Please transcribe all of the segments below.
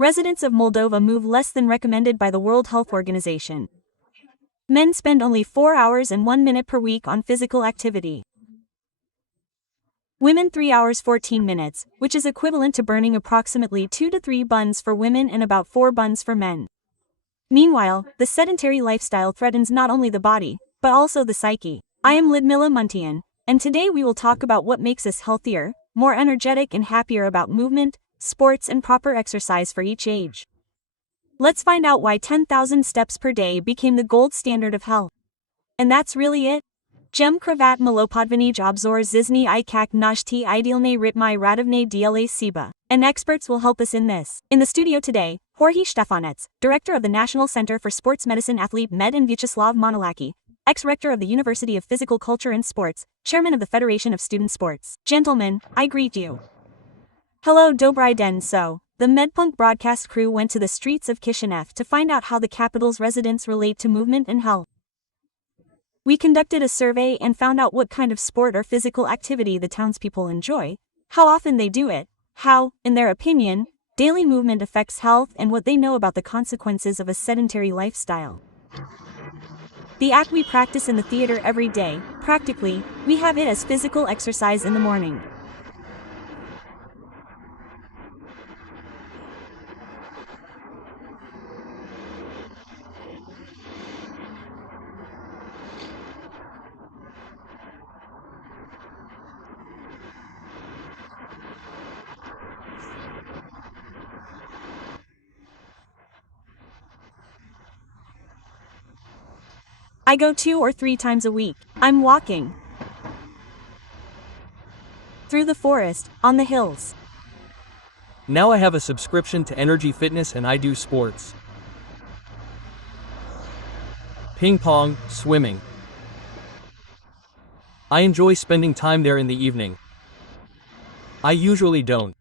Residents of Moldova move less than recommended by the World Health Organization. Men spend only 4 hours and 1 minute per week on physical activity. Women 3 hours 14 minutes, which is equivalent to burning approximately 2 to 3 buns for women and about 4 buns for men. Meanwhile, the sedentary lifestyle threatens not only the body, but also the psyche. I am Lidmila Muntian, and today we will talk about what makes us healthier, more energetic and happier about movement, sports and proper exercise for each age. Let's find out why 10,000 steps per day became the gold standard of health. And that's really it. Jem kravat malopodvanij obzor zizny ikak nashti idealne ritmai radovne dla siba. And experts will help us in this. In the studio today, Jorge Stefanets, Director of the National Center for Sports Medicine Athlete Med and Vyacheslav Monolaki, ex-rector of the University of Physical Culture and Sports, Chairman of the Federation of Student Sports. Gentlemen, I greet you. Hello Dobry den. So, the Medpunkt broadcast crew went to the streets of Kishinev to find out how the capital's residents relate to movement and health. We conducted a survey and found out what kind of sport or physical activity the townspeople enjoy, how often they do it, how, in their opinion, daily movement affects health and what they know about the consequences of a sedentary lifestyle. The act we practice in the theater every day, practically, we have it as physical exercise in the morning. I go 2 or 3 times a week. I'm walking through the forest, on the hills. Now I have a subscription to Energy Fitness and I do sports. Ping pong, swimming. I enjoy spending time there in the evening. I usually don't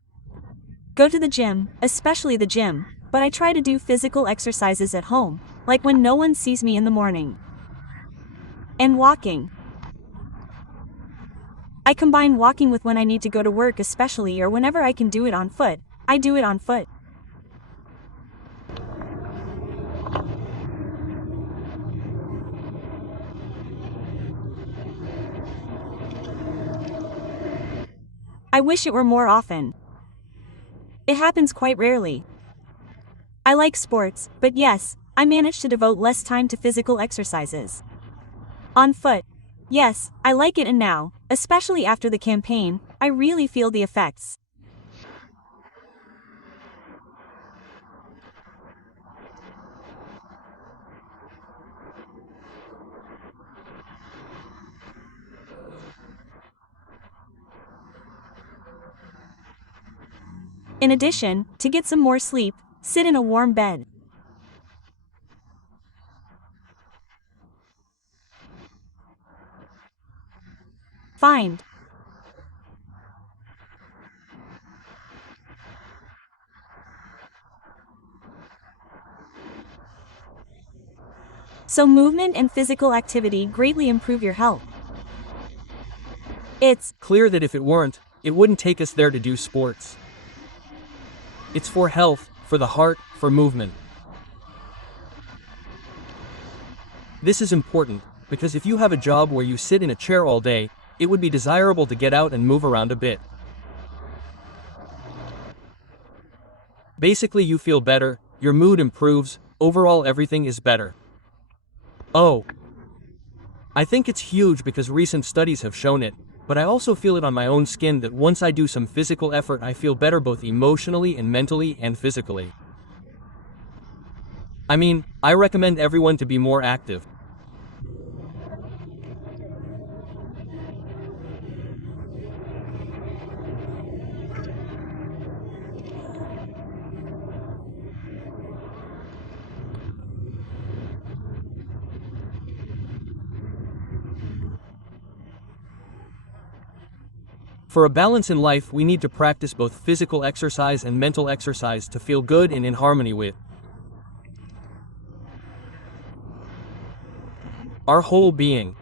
go to the gym, especially the gym, but I try to do physical exercises at home, like when no one sees me in the morning. And walking. I combine walking with when I need to go to work especially or whenever I can do it on foot, I do it on foot. I wish it were more often. It happens quite rarely. I like sports, but yes, I manage to devote less time to physical exercises. On foot. Yes, I like it, and now, especially after the campaign, I really feel the effects. In addition, to get some more sleep, sit in a warm bed. Find. So movement and physical activity greatly improve your health. It's clear that if it weren't, it wouldn't take us there to do sports. It's for health, for the heart, for movement. This is important, because if you have a job where you sit in a chair all day, it would be desirable to get out and move around a bit. Basically you feel better, your mood improves, overall everything is better. Oh, I think it's huge because recent studies have shown it, but I also feel it on my own skin that once I do some physical effort I feel better both emotionally and mentally and physically. I mean, I recommend everyone to be more active. For a balance in life, we need to practice both physical exercise and mental exercise to feel good and in harmony with our whole being.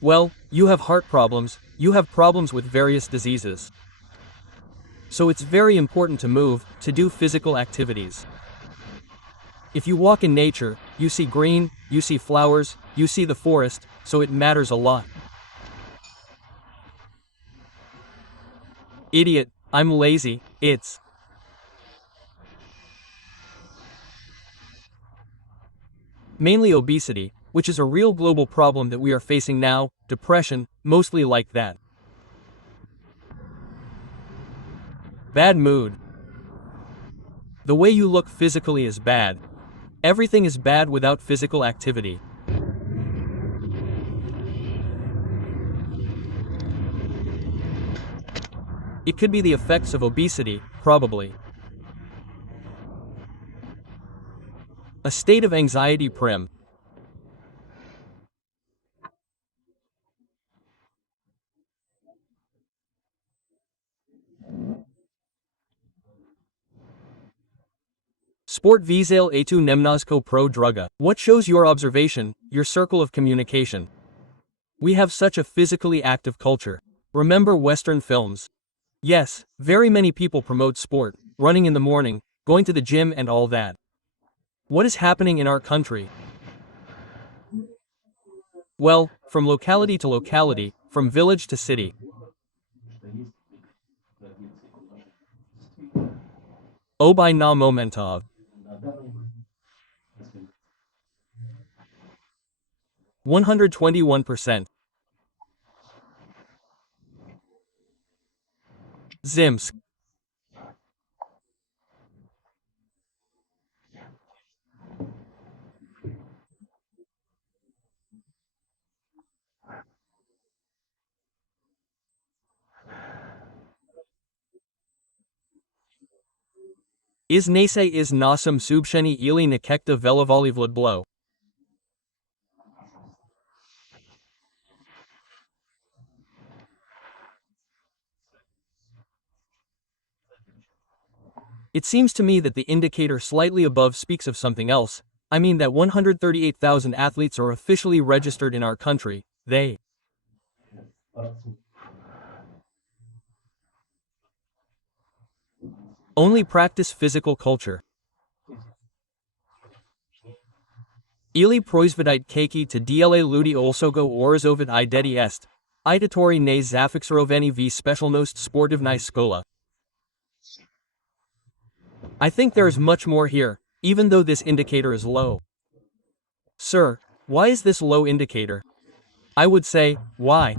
Well, you have heart problems, you have problems with various diseases. So it's very important to move, to do physical activities. If you walk in nature, you see green, you see flowers, you see the forest, so it matters a lot. Idiot, I'm lazy, it's mainly obesity, which is a real global problem that we are facing now, depression, mostly like that. Bad mood. The way you look physically is bad. Everything is bad without physical activity. It could be the effects of obesity, probably. A state of anxiety prim. Sport vezal a tu nemnozko pro druga. What shows your observation, your circle of communication? We have such a physically active culture. Remember Western films? Yes, very many people promote sport, running in the morning, going to the gym and all that. What is happening in our country? Well, from locality to locality, from village to city. Obaj na momentov. 121%. Zimsk. Is nese is nasum subsheni ili nekekta velavali vlodblo. It seems to me that the indicator slightly above speaks of something else. I mean that 138,000 athletes are officially registered in our country. They only practice physical culture. Ili proizvodite keiki to dla ludi olsogo orizovid I dedi est. Idatori ne zafixeroveni v specialnost sportivnai skola. I think there is much more here, even though this indicator is low. Sir, why is this low indicator? I would say, why?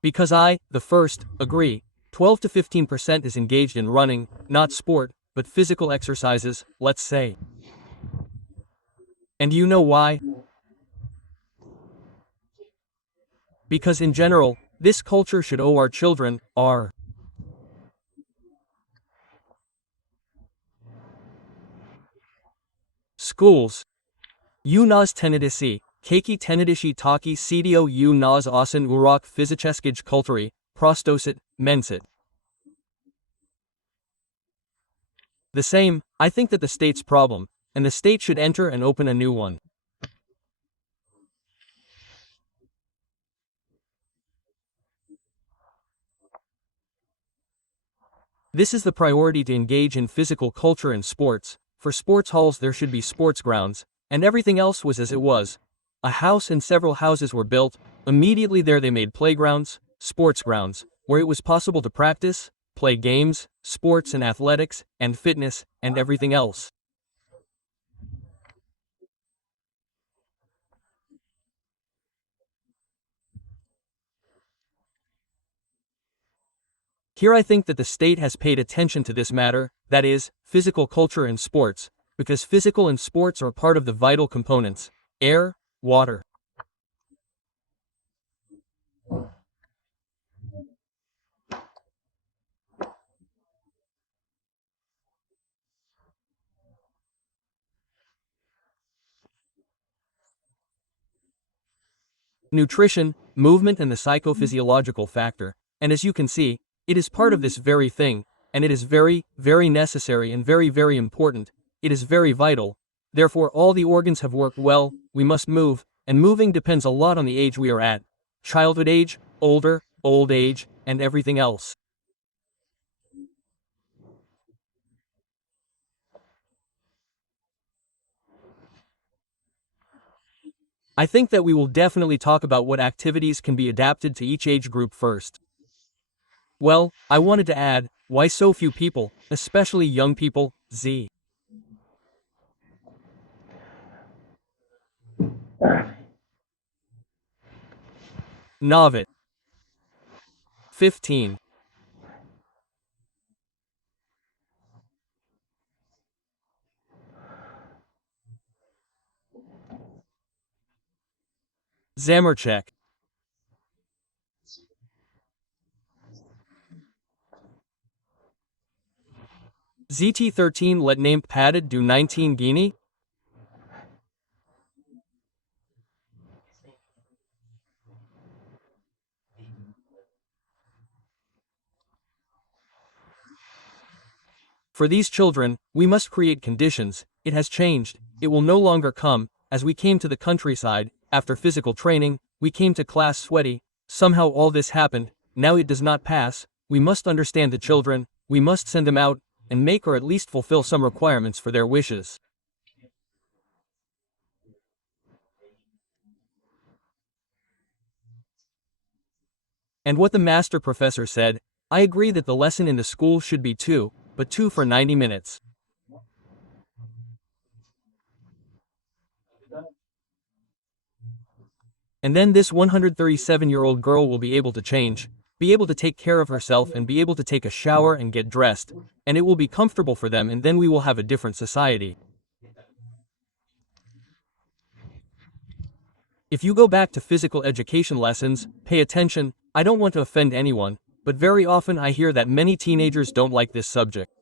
Because I, the first, agree, 12 to 15% is engaged in running, not sport, but physical exercises, let's say. And you know why? Because in general, this culture should owe our children, our schools. U nas tenidisi, keiki tenidishi taki cdo u nas asin urak fizikeskij kulturi, prostosit, mensit. The same, I think that the state's problem, and the state should enter and open a new one. This is the priority to engage in physical culture and sports. For sports halls there should be sports grounds, and everything else was as it was. A house and several houses were built, immediately there they made playgrounds, sports grounds, where it was possible to practice, play games, sports and athletics, and fitness, and everything else. Here I think that the state has paid attention to this matter, that is, physical culture and sports, because physical and sports are part of the vital components: air, water, nutrition, movement and the psychophysiological factor, and as you can see, it is part of this very thing, and it is very, very necessary and very, very important. It is very vital. Therefore all the organs have worked well, we must move, and moving depends a lot on the age we are at. Childhood age, older, old age, and everything else. I think that we will definitely talk about what activities can be adapted to each age group first. Well, I wanted to add, why so few people, especially young people, Z. Novit. 15. Zamerchek. ZT13 let name padded do 19 Guinea? For these children, we must create conditions. It has changed. It will no longer come. As we came to the countryside, after physical training, we came to class sweaty. Somehow all this happened. Now it does not pass. We must understand the children. We must send them out, and make or at least fulfill some requirements for their wishes. And what the master professor said, I agree that the lesson in the school should be 2, but 2 for 90 minutes. And then this 137-year-old girl will be able to change, be able to take care of herself and be able to take a shower and get dressed, and it will be comfortable for them, and then we will have a different society. If you go back to physical education lessons, pay attention. I don't want to offend anyone, but very often I hear that many teenagers don't like this subject.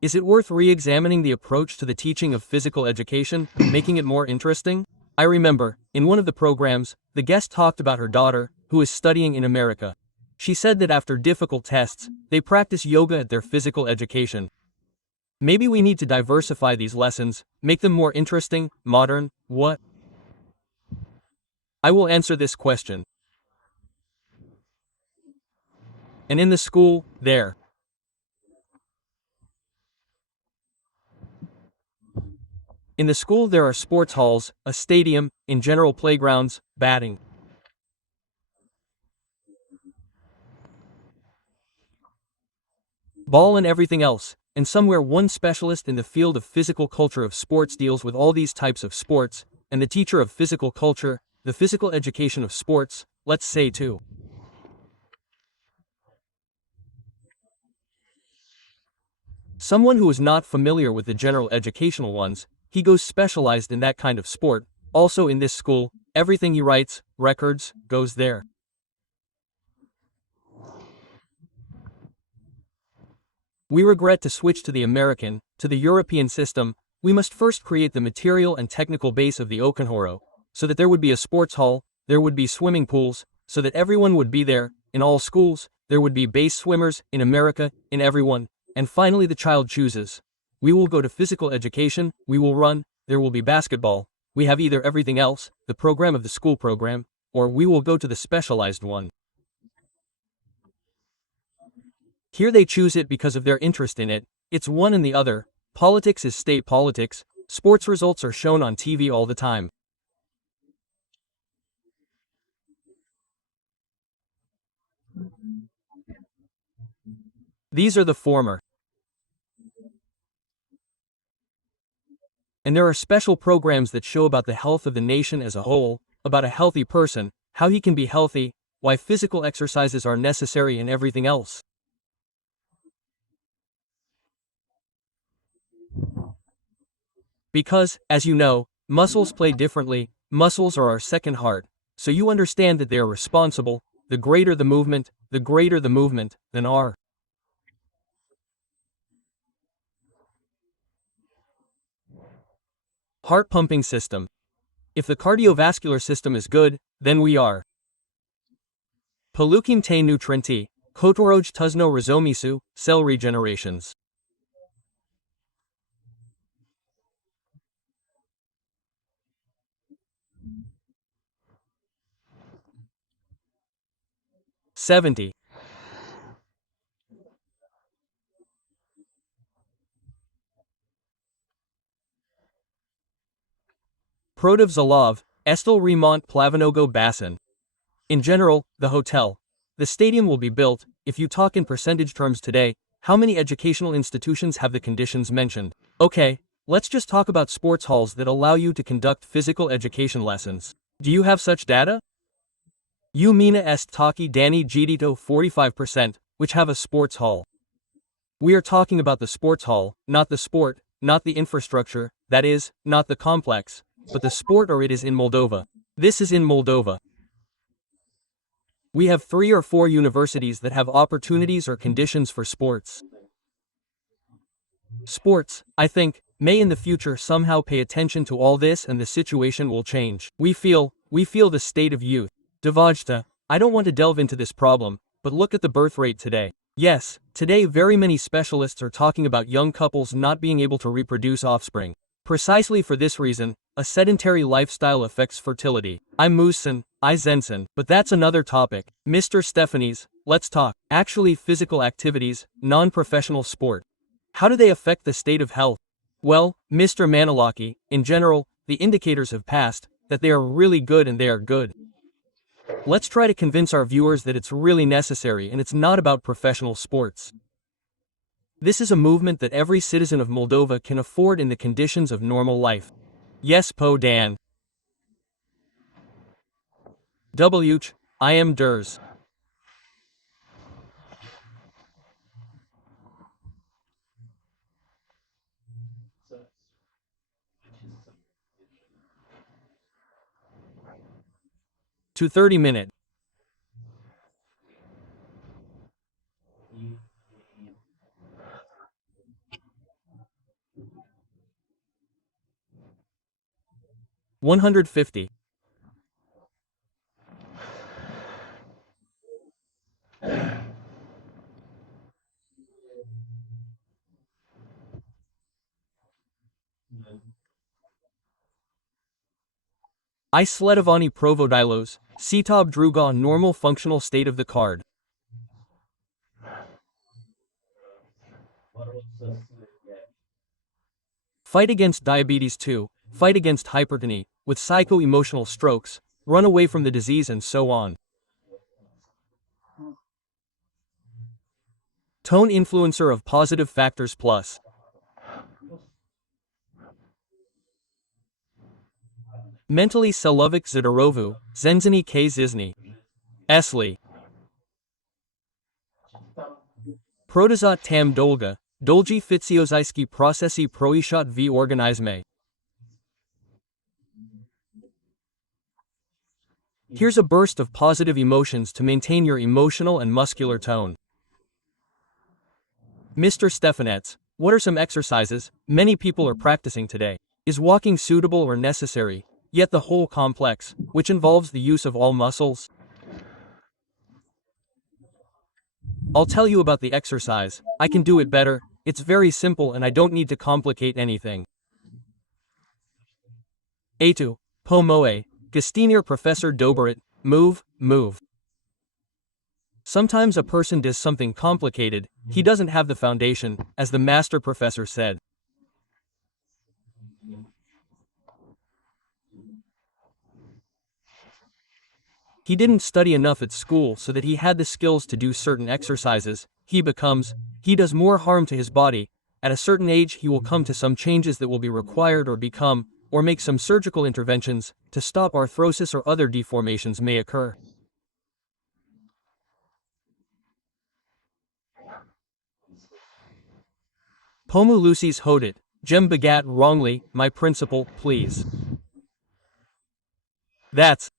Is it worth re-examining the approach to the teaching of physical education, making it more interesting? I remember, in one of the programs, the guest talked about her daughter, who is studying in America. She said that after difficult tests, they practice yoga at their physical education. Maybe we need to diversify these lessons, make them more interesting, modern, what? I will answer this question. And in the school, there. In the school there are sports halls, a stadium, in general playgrounds, batting ball and everything else, and somewhere one specialist in the field of physical culture of sports deals with all these types of sports, and the teacher of physical culture, the physical education of sports, let's say too. Someone who is not familiar with the general educational ones, he goes specialized in that kind of sport. Also in this school, everything he writes, records, goes there. We regret to switch to the American, to the European system. We must first create the material and technical base of the Okanhoro, so that there would be a sports hall, there would be swimming pools, so that everyone would be there, in all schools, there would be base swimmers, in America, in everyone, and finally the child chooses. We will go to physical education, we will run, there will be basketball, we have either everything else, the program of the school program, or we will go to the specialized one. Here they choose it because of their interest in it, it's one and the other. Politics is state politics, sports results are shown on TV all the time. These are the former. And there are special programs that show about the health of the nation as a whole, about a healthy person, how he can be healthy, why physical exercises are necessary and everything else. Because, as you know, muscles play differently, muscles are our second heart, so you understand that they are responsible, the greater the movement, than our heart pumping system. If the cardiovascular system is good, then we are. Palukim te nutrienti, kotoroj tuzno rizomisu, cell regenerations. 70. Protiv Zalov, Estel Remont Plavanogo Bassin. In general, the hotel. The stadium will be built. If you talk in percentage terms today, how many educational institutions have the conditions mentioned? Okay, let's just talk about sports halls that allow you to conduct physical education lessons. Do you have such data? You mina est taki dani gdito 45%, which have a sports hall. We are talking about the sports hall, not the sport, not the infrastructure, that is, not the complex, but the sport, or it is in Moldova. This is in Moldova. We have 3 or 4 universities that have opportunities or conditions for sports. Sports, I think, may in the future somehow pay attention to all this, and the situation will change. We feel the state of youth. Devajta, I don't want to delve into this problem, but look at the birth rate today. Yes, today very many specialists are talking about young couples not being able to reproduce offspring. Precisely for this reason, a sedentary lifestyle affects fertility. I'm Musin, I Zensen, but that's another topic. Mr. Stephanies, let's talk. Actually, physical activities, non-professional sport. How do they affect the state of health? Well, Mr. Manalaki, in general, the indicators have passed, that they are really good, and they are good. Let's try to convince our viewers that it's really necessary and it's not about professional sports. This is a movement that every citizen of Moldova can afford in the conditions of normal life. Yes, Po Dan. I am Durs. To 30-minute. $150. I Sledovani Provodilos, Citob Druga normal functional state of the card. Fight against diabetes 2, fight against hypertony, with psycho-emotional strokes, run away from the disease, and so on. Tone influencer of positive factors plus. Mentally Selovic Zdorovu, Zenzini K Zizny. Esli. Protozot tam dolga, dolgi fitsiozyski procesi proishot v organizme. Here's a burst of positive emotions to maintain your emotional and muscular tone. Mr. Stefanets, what are some exercises many people are practicing today? Is walking suitable or necessary? Yet the whole complex, which involves the use of all muscles? I'll tell you about the exercise. I can do it better. It's very simple and I don't need to complicate anything. A2. Pomoe. Gastinir Professor Doberit. Move, move. Sometimes a person does something complicated, he doesn't have the foundation, as the master professor said. He didn't study enough at school so that he had the skills to do certain exercises. He does more harm to his body. At a certain age he will come to some changes that will be required or make some surgical interventions to stop arthrosis or other deformations may occur. Pomu Lucy's Hodit, Jem Begat wrongly, my principal, please. That's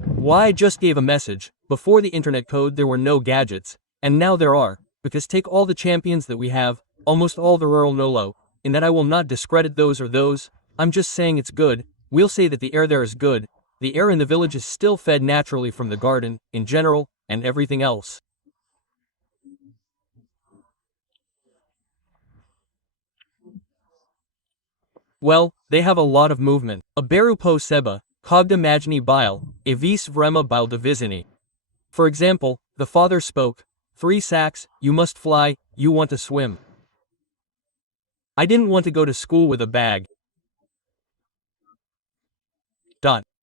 why I just gave a message. Before the internet code there were no gadgets, and now there are, because take all the champions that we have, almost all the rural Nolo, in that I will not discredit those or those, I'm just saying it's good. We'll say that the air there is good. The air in the village is still fed naturally from the garden, in general, and everything else. Well, they have a lot of movement. A beru po seba, kogda magni bile, a vis vrema bile divizini. For example, the father spoke, 3 sacks, you must fly, you want to swim. I didn't want to go to school with a bag.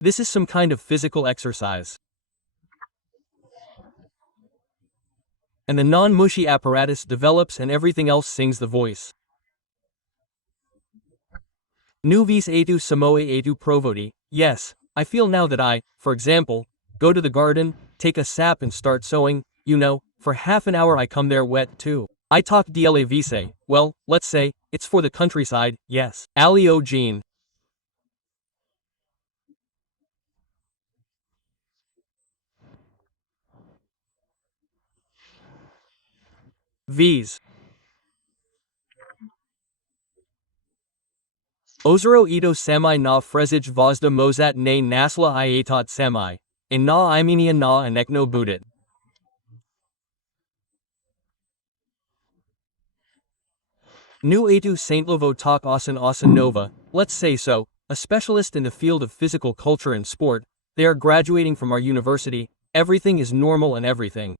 This is some kind of physical exercise. And the non-mushy apparatus develops and everything else sings the voice. Nu vis etu samoe etu provodi. Yes, I feel now that I, for example, go to the garden, take a sap and start sowing, for half an hour I come there wet too. I talk dle vise, well, let's say, it's for the countryside, yes. Alio Jean. V's. Ozero ito semi na frezij vozda mozat ne nasla iatot semi. E na imenia na anekno budit. Nu etu Saintlovo tak asan nova, let's say so, a specialist in the field of physical culture and sport, they are graduating from our university, everything is normal and everything.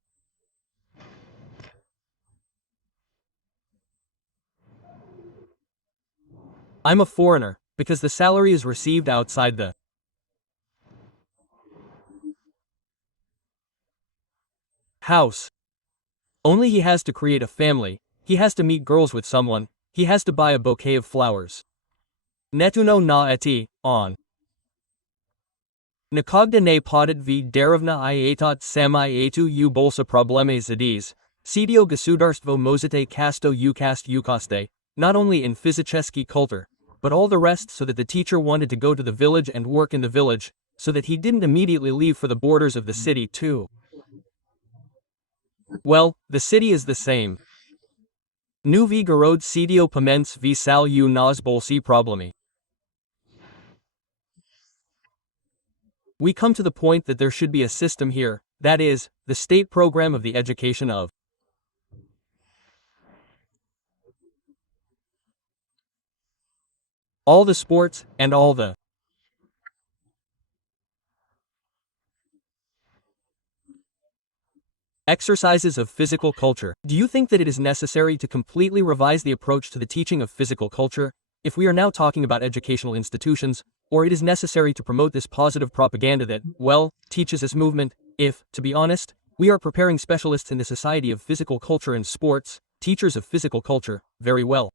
I'm a foreigner, because the salary is received outside the house. Only he has to create a family, he has to meet girls with someone, he has to buy a bouquet of flowers. Netuno na eti, on. Nakogda ne podet v derevna iatot sami etu u bolsa probleme zadis, CDO gasudarstvo mozite kasto ukaste, not only in fizicheski kultur, but all the rest so that the teacher wanted to go to the village and work in the village, so that he didn't immediately leave for the borders of the city too. Well, the city is the same. Nu vi garod CDO paments v sal u nas bolsi problemi. We come to the point that there should be a system here, that is, the state program of the education of all the sports, and all the exercises of physical culture. Do you think that it is necessary to completely revise the approach to the teaching of physical culture, if we are now talking about educational institutions, or it is necessary to promote this positive propaganda that, well, teaches us movement, if, to be honest, we are preparing specialists in the society of physical culture and sports, teachers of physical culture, very well.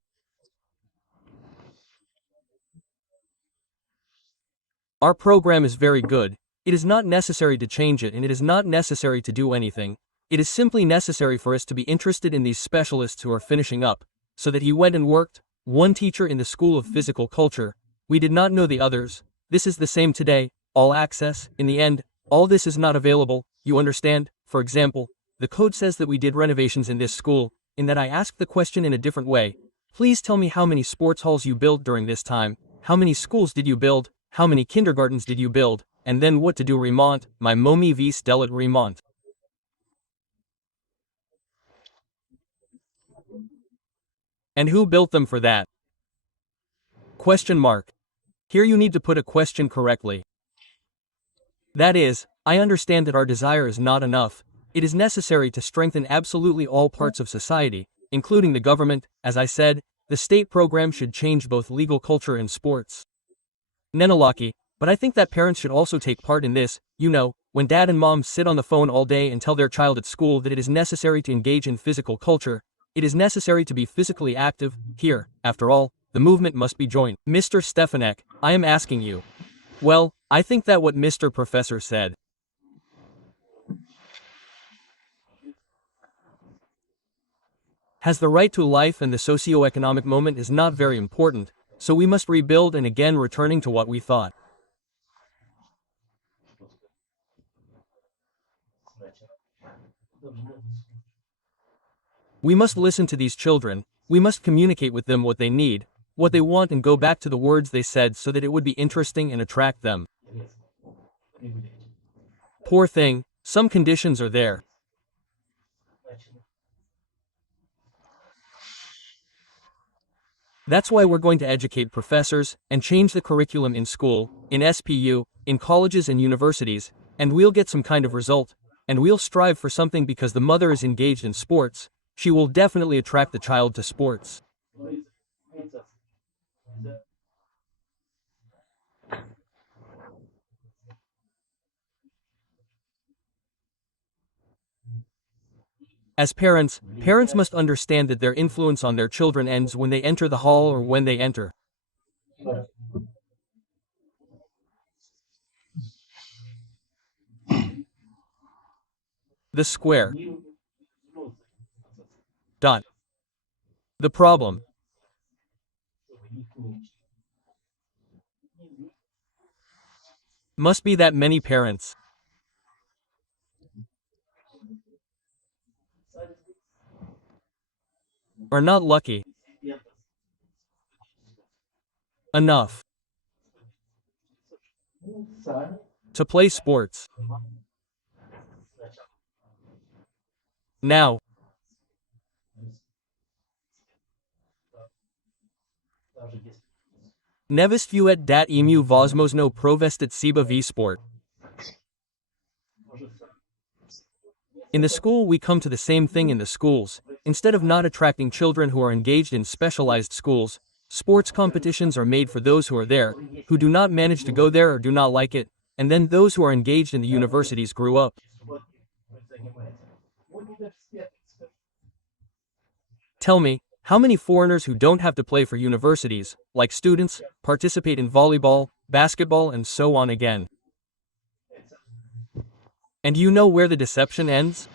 Our program is very good, it is not necessary to change it and it is not necessary to do anything, it is simply necessary for us to be interested in these specialists who are finishing up, so that he went and worked, one teacher in the School of Physical Culture, we did not know the others, this is the same today, all access, in the end, all this is not available, you understand, for example, the code says that we did renovations in this school, in that I asked the question in a different way, please tell me how many sports halls you built during this time, how many schools did you build, how many kindergartens did you build, and then what to do remont, my momi vis delit remont. And who built them for that? Question mark. Here you need to put a question correctly. That is, I understand that our desire is not enough, it is necessary to strengthen absolutely all parts of society, including the government, as I said, the state program should change both legal culture and sports. Nenalaki, but I think that parents should also take part in this, when dad and mom sit on the phone all day and tell their child at school that it is necessary to engage in physical culture, it is necessary to be physically active, here, after all, the movement must be joined. Mr. Stefanek, I am asking you. Well, I think that what Mr. Professor said has the right to life and the socio-economic moment is not very important, so we must rebuild and again returning to what we thought. We must listen to these children, we must communicate with them what they need, what they want and go back to the words they said so that it would be interesting and attract them. Poor thing, some conditions are there. That's why we're going to educate professors and change the curriculum in school, in SPU, in colleges and universities, and we'll get some kind of result. And we'll strive for something because the mother is engaged in sports. She will definitely attract the child to sports. As parents must understand that their influence on their children ends when they enter the hall or when they enter the square. Dot. The problem must be that many parents are not lucky enough to play sports. Now, nevistvuet dat emu vosmosno provestit siba v sport. In the school we come to the same thing in the schools. Instead of not attracting children who are engaged in specialized schools, sports competitions are made for those who are there, who do not manage to go there or do not like it, and then those who are engaged in the universities grew up. Tell me, how many foreigners who don't have to play for universities, like students, participate in volleyball, basketball and so on again? And you know where the deception ends?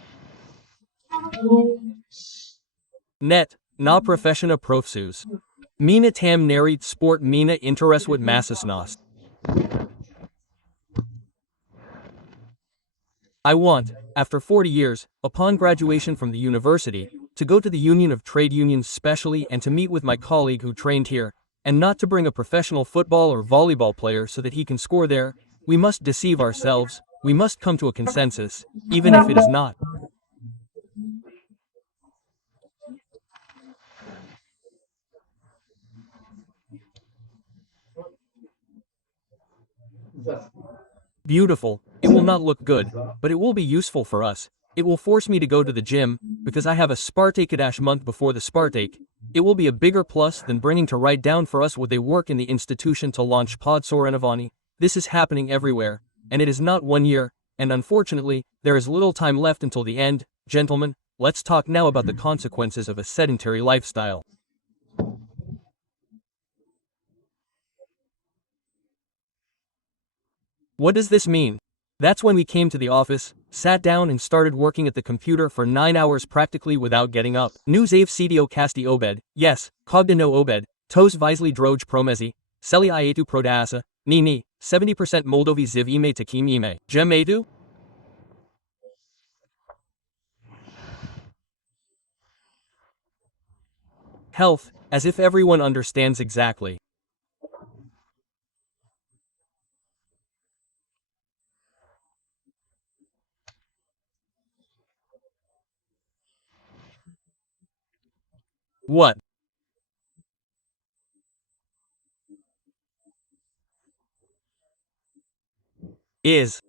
Net, na professiona profsus. Mina tam narit sport mina intereswat massasnos. I want, after 40 years, upon graduation from the university, to go to the Union of Trade Unions specially and to meet with my colleague who trained here, and not to bring a professional football or volleyball player so that he can score there. We must deceive ourselves, we must come to a consensus, even if it is not. Beautiful, it will not look good, but it will be useful for us. It will force me to go to the gym, because I have a Spartakadash month before the Spartak. It will be a bigger plus than bringing to write down for us what they work in the institution to launch Podsorenovani. This is happening everywhere, and it is not 1 year, and unfortunately, there is little time left until the end. Gentlemen, let's talk now about the consequences of a sedentary lifestyle. What does this mean? That's when we came to the office, sat down and started working at the computer for 9 hours practically without getting up. News ave cdo casti obed, yes, cogda no obed, tos visely droge promezi, celi ietu prodasa, ni, 70% Moldovi ziv ime takim ime, gem edu? Health, as if everyone understands exactly. What is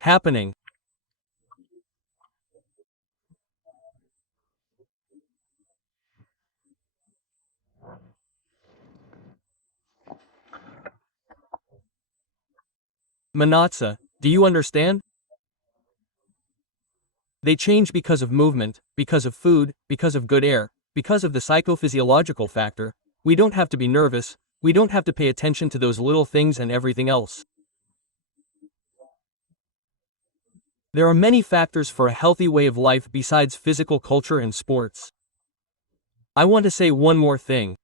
happening? Manatsa, do you understand? They change because of movement, because of food, because of good air, because of the psychophysiological factor. We don't have to be nervous, we don't have to pay attention to those little things and everything else. There are many factors for a healthy way of life besides physical culture and sports. I want to say one more thing.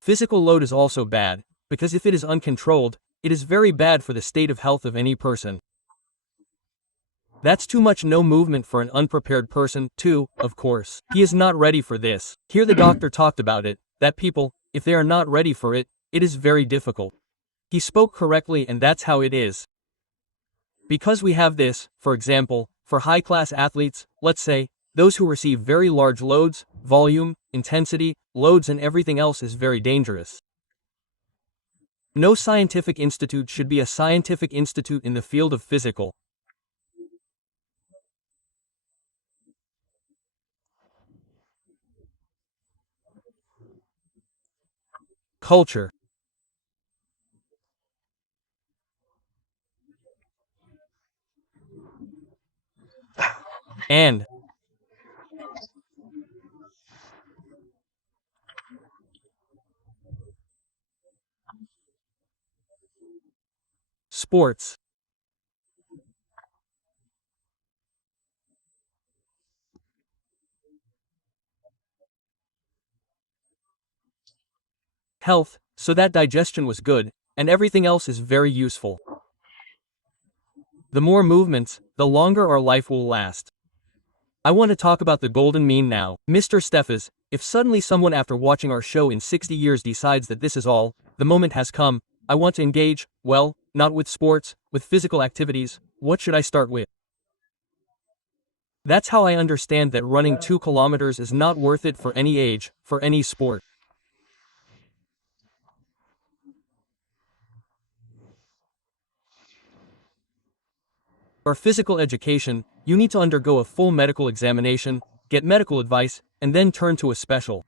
Physical load is also bad, because if it is uncontrolled, it is very bad for the state of health of any person. That's too much no movement for an unprepared person, too, of course. He is not ready for this. Here the doctor talked about it, that people, if they are not ready for it, it is very difficult. He spoke correctly and that's how it is. Because we have this, for example, for high-class athletes, let's say, those who receive very large loads, volume, intensity, loads and everything else is very dangerous. No scientific institute should be a scientific institute in the field of physical culture and sports. Health, so that digestion was good, and everything else is very useful. The more movements, the longer our life will last. I want to talk about the golden mean now. Mr. Steffes, if suddenly someone after watching our show in 60 years decides that this is all, the moment has come, I want to engage, well, not with sports, with physical activities, what should I start with? That's how I understand that running 2 kilometers is not worth it for any age, for any sport. For physical education, you need to undergo a full medical examination, get medical advice, and then turn to a special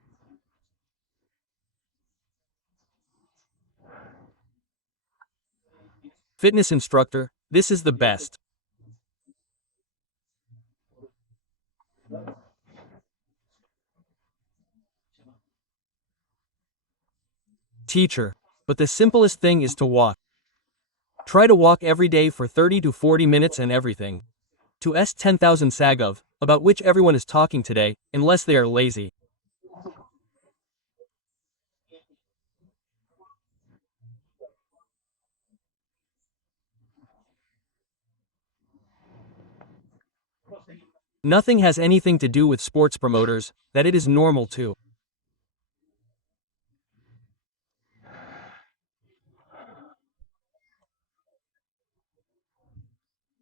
fitness instructor. This is the best teacher. But the simplest thing is to walk. Try to walk every day for 30 to 40 minutes and everything. To S10,000 Shagov, about which everyone is talking today, unless they are lazy. Nothing has anything to do with sports promoters, that it is normal to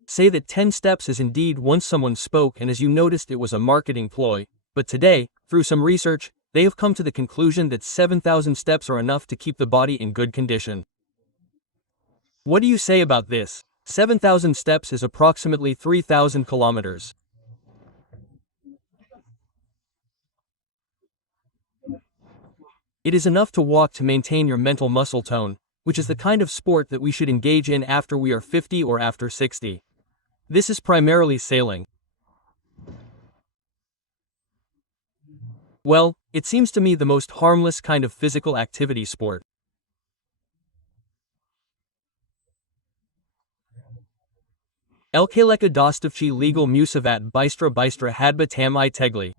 say that 10 steps is indeed once someone spoke and as you noticed it was a marketing ploy, but today, through some research, they have come to the conclusion that 7,000 steps are enough to keep the body in good condition. What do you say about this? 7,000 steps is approximately 3,000 kilometers. It is enough to walk to maintain your mental muscle tone, which is the kind of sport that we should engage in after we are 50 or after 60. This is primarily sailing. Well, it seems to me the most harmless kind of physical activity sport. Elkaleka dostavchi legal musavat bystra hadba tam I tegli.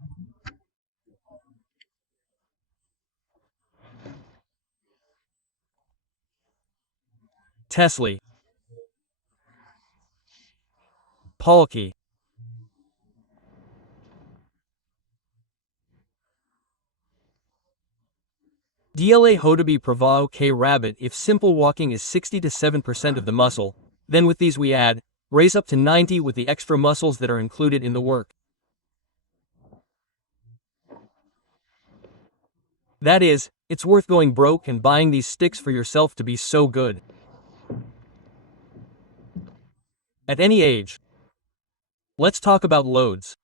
Tesli. Polki. DLA Hodabi Pravao K Rabbit. If simple walking is 60 to 7% of the muscle, then with these we add, raise up to 90 with the extra muscles that are included in the work. That is, it's worth going broke and buying these sticks for yourself to be so good. At any age. Let's talk about loads.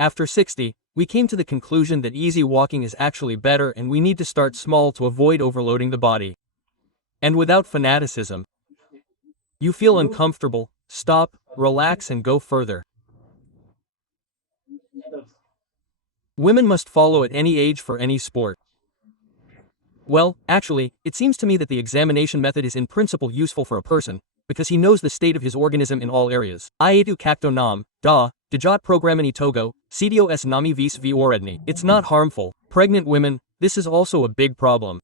After 60, we came to the conclusion that easy walking is actually better and we need to start small to avoid overloading the body. And without fanaticism. You feel uncomfortable, stop, relax and go further. Women must follow at any age for any sport. Well, actually, it seems to me that the examination method is in principle useful for a person, because he knows the state of his organism in all areas. Ietu kakto nam, da, dejat programani togo, cdo s nami vis v oredni. It's not harmful. Pregnant women, this is also a big problem.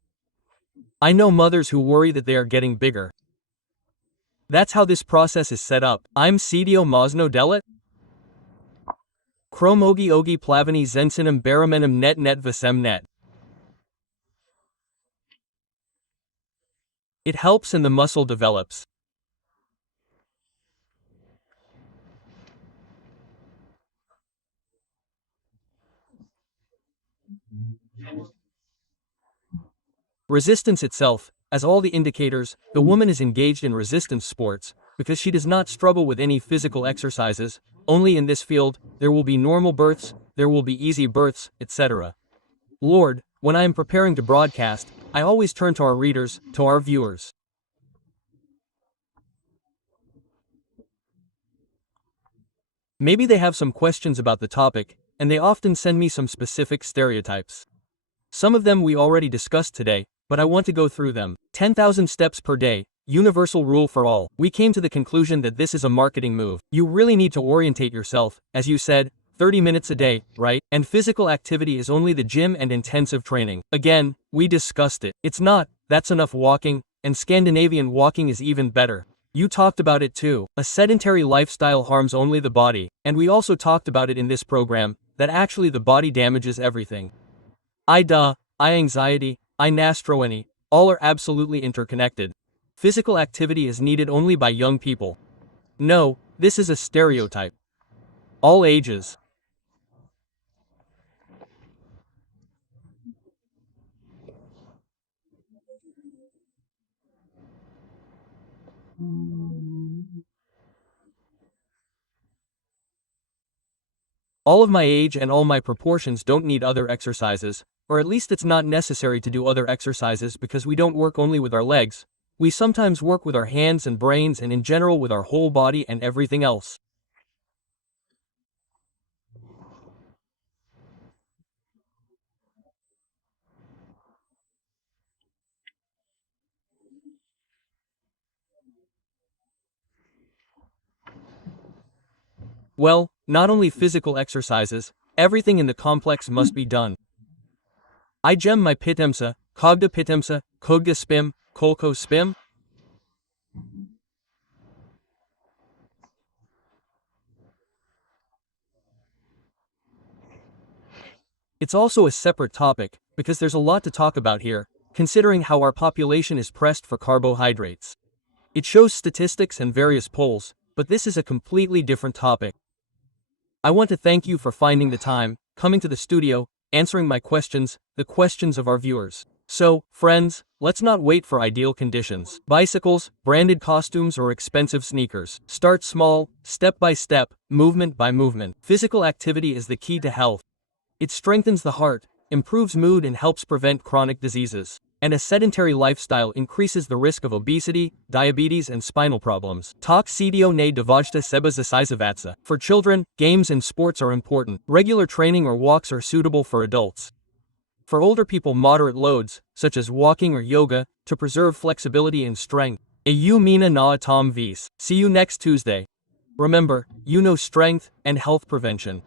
I know mothers who worry that they are getting bigger. That's how this process is set up. I'm Cedio Mosno Delet. Chromogi ogi plavani zensinum baramenum net net vasem net. It helps and the muscle develops. Resistance itself, as all the indicators, the woman is engaged in resistance sports, because she does not struggle with any physical exercises. Only in this field, there will be normal births, there will be easy births, etc. Lord, when I am preparing to broadcast, I always turn to our readers, to our viewers. Maybe they have some questions about the topic, and they often send me some specific stereotypes. Some of them we already discussed today, but I want to go through them. 10,000 steps per day, universal rule for all. We came to the conclusion that this is a marketing move. You really need to orientate yourself, as you said, 30 minutes a day, right? And physical activity is only the gym and intensive training. Again, we discussed it. It's not, that's enough walking, and Scandinavian walking is even better. You talked about it too. A sedentary lifestyle harms only the body, and we also talked about it in this program, that actually the body damages everything. I anxiety, I nastroeni, all are absolutely interconnected. Physical activity is needed only by young people. No, this is a stereotype. All ages. All of my age and all my proportions don't need other exercises, or at least it's not necessary to do other exercises because we don't work only with our legs. We sometimes work with our hands and brains and in general with our whole body and everything else. Well, not only physical exercises, everything in the complex must be done. I gem my pitemsa, kogda spim, kolko spim. It's also a separate topic, because there's a lot to talk about here, considering how our population is pressed for carbohydrates. It shows statistics and various polls, but this is a completely different topic. I want to thank you for finding the time, coming to the studio, answering my questions, the questions of our viewers. So, friends, let's not wait for ideal conditions. Bicycles, branded costumes or expensive sneakers. Start small, step by step, movement by movement. Physical activity is the key to health. It strengthens the heart, improves mood and helps prevent chronic diseases. And a sedentary lifestyle increases the risk of obesity, diabetes and spinal problems. Tak CDO ne dovajta seba zasaizavatsa. For children, games and sports are important. Regular training or walks are suitable for adults. For older people, moderate loads, such as walking or yoga, to preserve flexibility and strength. Eu mina na tom vis. See you next Tuesday. Remember, you know strength and health prevention.